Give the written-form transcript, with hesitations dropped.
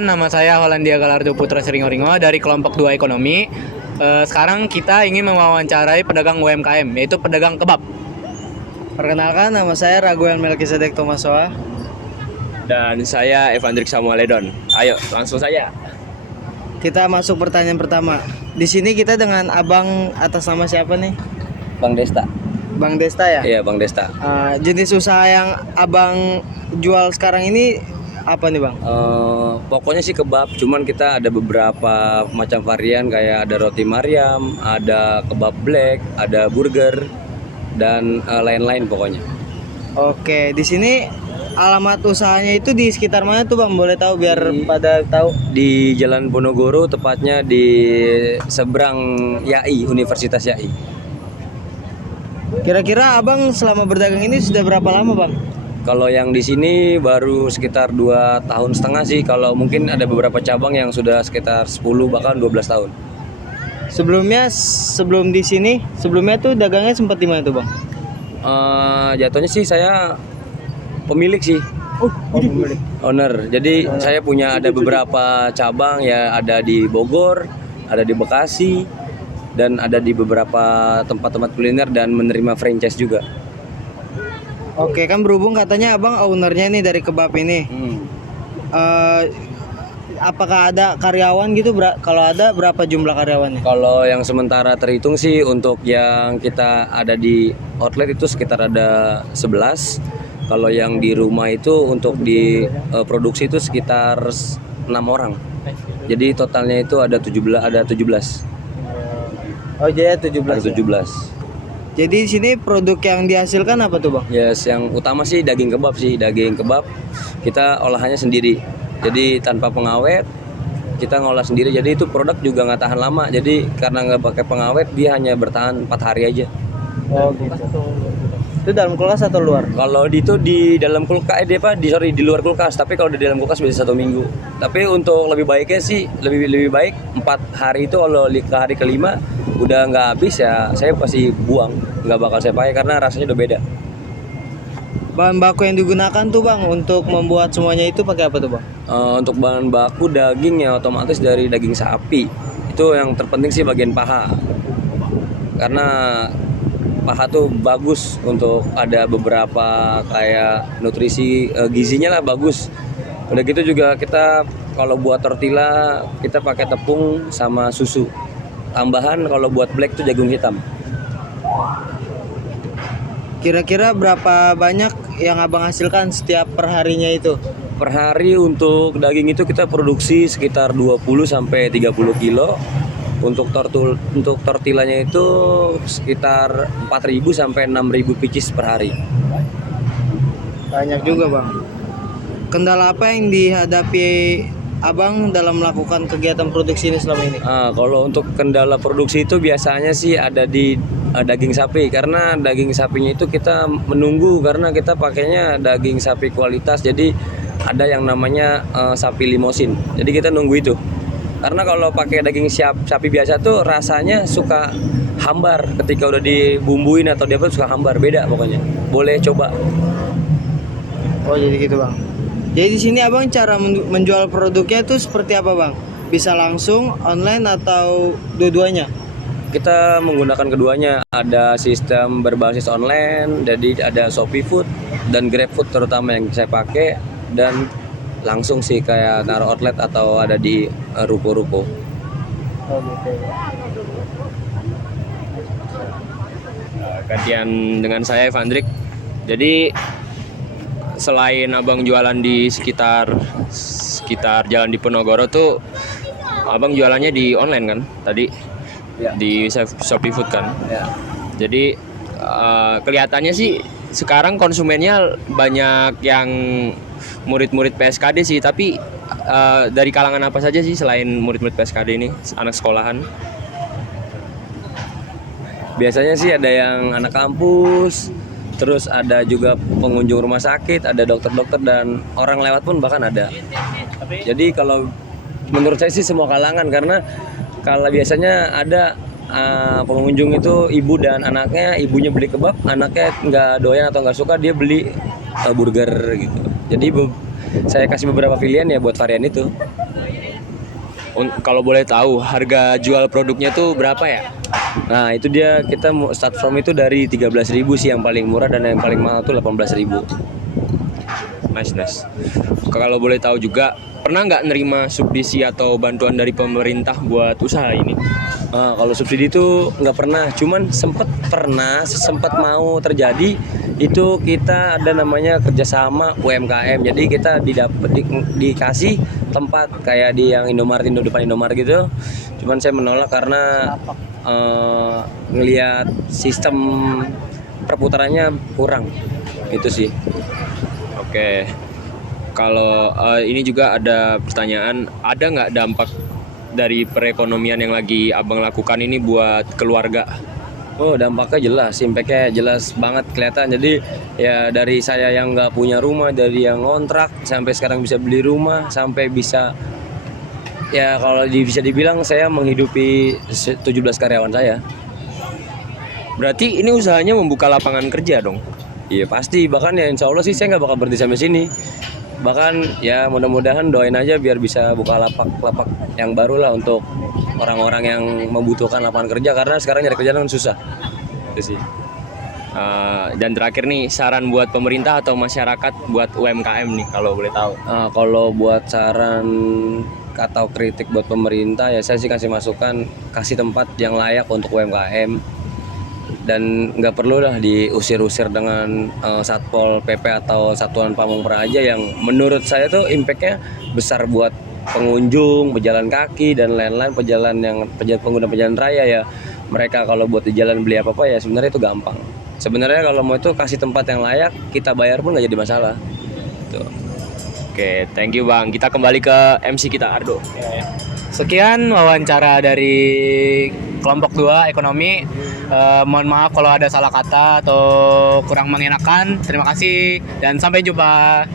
Perkenalkan, nama saya Hollandia Galardo Putra Seringoringo dari kelompok 2 Ekonomi. Sekarang kita ingin mewawancarai pedagang UMKM, yaitu pedagang kebab. Perkenalkan, nama saya Raguel Melkisedek Tomasoa. Dan saya Evandrik Samualedon. Ayo, langsung saja. Kita masuk pertanyaan pertama. Di sini kita dengan abang atas nama siapa nih? Bang Desta. Bang Desta ya? Iya, Bang Desta. Jenis usaha yang abang jual sekarang ini apa nih bang? Pokoknya sih kebab, cuman kita ada beberapa macam varian kayak ada roti Mariam, ada kebab black, ada burger, dan lain-lain pokoknya. Oke, di sini alamat usahanya itu di sekitar mana tuh bang? Boleh tahu biar pada tahu. Di Jalan Ponorogo, tepatnya di seberang YAI, Universitas YAI. Kira-kira abang selama berdagang ini sudah berapa lama bang? Kalau yang di sini baru sekitar 2,5 tahun sih. Kalau mungkin ada beberapa cabang yang sudah sekitar 10 bahkan 12 tahun. Sebelum di sini, sebelumnya tuh dagangnya sempat di mana tuh bang? Jatuhnya sih saya pemilik sih. Pemilik. Owner. Jadi saya punya ada beberapa cabang ya, ada di Bogor, ada di Bekasi, dan ada di beberapa tempat-tempat kuliner dan menerima franchise juga. Oke, kan berhubung katanya abang ownernya nih dari kebab ini. Apakah ada karyawan gitu? Kalau ada, berapa jumlah karyawannya? Kalau yang sementara terhitung sih untuk yang kita ada di outlet itu sekitar ada 11. Kalau yang di rumah itu untuk di produksi itu sekitar 6 orang. Jadi totalnya itu ada 17. Oh jadi 17. Ada 17. Jadi di sini produk yang dihasilkan apa tuh bang? Yes, yang utama sih daging kebab sih. Daging kebab kita olahannya sendiri. Jadi tanpa pengawet, kita ngolah sendiri. Jadi itu produk juga nggak tahan lama. Jadi karena nggak pakai pengawet, dia hanya bertahan 4 hari aja. Oh gitu. Itu dalam kulkas atau luar? Kalau itu di dalam kulkas, di luar kulkas. Tapi kalau di dalam kulkas bisa 1 minggu. Tapi untuk lebih baiknya sih lebih baik 4 hari itu. Kalau ke hari kelima udah nggak habis ya saya pasti buang, nggak bakal saya pakai karena rasanya udah beda. Bahan baku yang digunakan tuh bang untuk membuat semuanya itu pakai apa tuh bang? Untuk bahan baku daging ya otomatis dari daging sapi. Itu yang terpenting sih bagian paha. Karena paha tuh bagus untuk ada beberapa kayak nutrisi gizinya lah bagus. Udah gitu juga kita kalau buat tortilla kita pakai tepung sama susu. Tambahan kalau buat black tuh jagung hitam. Kira-kira berapa banyak yang abang hasilkan setiap perharinya itu? Per hari untuk daging itu kita produksi sekitar 20 sampai 30 kilo. Untuk tortillanya itu sekitar 4.000 sampai 6.000 pieces per hari. Banyak juga bang. Kendala apa yang dihadapi abang dalam melakukan kegiatan produksi ini selama ini? Kalau untuk kendala produksi itu biasanya sih ada di daging sapi. Karena daging sapinya itu kita menunggu karena kita pakainya daging sapi kualitas. Jadi ada yang namanya sapi limosin. Jadi kita nunggu itu. Karena kalau pakai daging sapi biasa tuh rasanya suka hambar ketika udah dibumbuin atau dia suka hambar, beda pokoknya. Boleh coba. Oh jadi gitu bang. Jadi di sini abang cara menjual produknya tuh seperti apa bang? Bisa langsung, online atau dua-duanya? Kita menggunakan keduanya. Ada sistem berbasis online, jadi ada Shopee Food dan Grab Food terutama yang saya pakai, dan langsung sih kayak naruh outlet atau ada di ruko-ruko. Oh gitu. Gantian dengan saya Evandrik. Jadi selain abang jualan di sekitar Jalan Diponegoro tuh, abang jualannya di online kan tadi? Ya. Di Shopee Food kan? Ya. Jadi kelihatannya sih sekarang konsumennya banyak yang murid-murid PSKD sih, tapi dari kalangan apa saja sih selain murid-murid PSKD ini, anak sekolahan? Biasanya sih ada yang anak kampus, terus ada juga pengunjung rumah sakit, ada dokter-dokter dan orang lewat pun bahkan ada. Jadi kalau menurut saya sih semua kalangan, karena kalau biasanya ada pengunjung itu ibu dan anaknya, ibunya beli kebab, anaknya nggak doyan atau nggak suka, dia beli burger gitu. Jadi saya kasih beberapa pilihan ya buat varian itu. Kalau boleh tahu harga jual produknya tuh berapa ya? Nah itu dia, kita mau start from itu dari 13.000 sih yang paling murah, dan yang paling mahal tuh 18.000. Nice. Kalau boleh tahu juga, pernah nggak nerima subsidi atau bantuan dari pemerintah buat usaha ini? Kalau subsidi itu nggak pernah, cuman sempat mau terjadi itu. Kita ada namanya kerjasama UMKM, jadi kita dikasih tempat kayak di yang Indomaret, depan Indomaret gitu. Cuman saya menolak karena ngelihat sistem perputarannya kurang, itu sih. Oke. Kalau ini juga ada pertanyaan, ada nggak dampak dari perekonomian yang lagi abang lakukan ini buat keluarga? Oh, dampaknya jelas, impactnya jelas banget kelihatan. Jadi ya dari saya yang nggak punya rumah, dari yang ngontrak sampai sekarang bisa beli rumah, sampai bisa, ya kalau bisa dibilang saya menghidupi 17 karyawan saya. Berarti ini usahanya membuka lapangan kerja dong? Iya pasti, bahkan ya insya Allah sih saya nggak bakal berhenti sampai sini. Bahkan ya mudah-mudahan doain aja biar bisa buka lapak yang baru lah untuk orang-orang yang membutuhkan lapangan kerja, karena sekarang nyari kerjaan kan susah. Itu sih. Dan terakhir nih, saran buat pemerintah atau masyarakat buat UMKM nih kalau boleh tahu? Kalau buat saran atau kritik buat pemerintah, ya saya sih kasih masukan, kasih tempat yang layak untuk UMKM, dan nggak perlu lah diusir-usir dengan Satpol PP atau Satuan Pamong Praja yang menurut saya tuh impactnya besar buat pengunjung, pejalan kaki dan lain-lain, pengguna pejalan raya ya. Mereka kalau buat di jalan beli apa-apa ya sebenarnya itu gampang. Sebenarnya kalau mau itu kasih tempat yang layak, kita bayar pun nggak jadi masalah. Tuh. Oke, thank you Bang. Kita kembali ke MC kita, Ardo. Sekian wawancara dari kelompok 2 ekonomi. Mohon maaf kalau ada salah kata atau kurang mengenakan. Terima kasih dan sampai jumpa.